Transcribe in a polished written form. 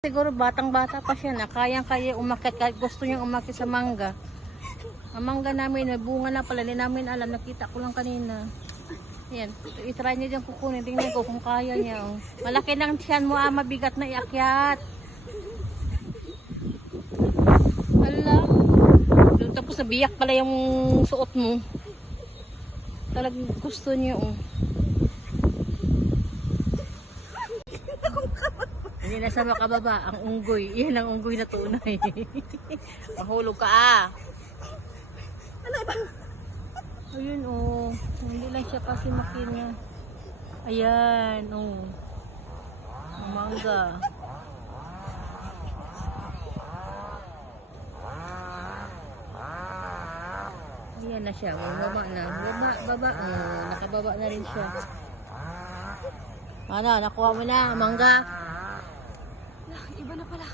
Siguro batang-bata pa siya na kayang-kaya umakyat kahit gusto niyang umakyat sa mangga. Ang mangga namin, may bunga na pala, hindi namin alam, nakita ko lang kanina. Yan, itry niya dyan kukunin, tingnan ko kung kaya niya. Oh. Malaki ng tiyan mo, mabigat na iakyat. Hala. Tapos nabiyak pala yung suot mo. Talagang gusto niya. Oh. Hindi na sa makababa, ang unggoy. Yan ang unggoy na tunay. Mahulog ka Ayun oh. Hindi lang siya kasi makina. Ayan oh. Ang mangga. Ayan na siya. Baba na. Baba. Oh, nakababa na rin siya. Ano, nakuha mo na, mangga. Iba na pala.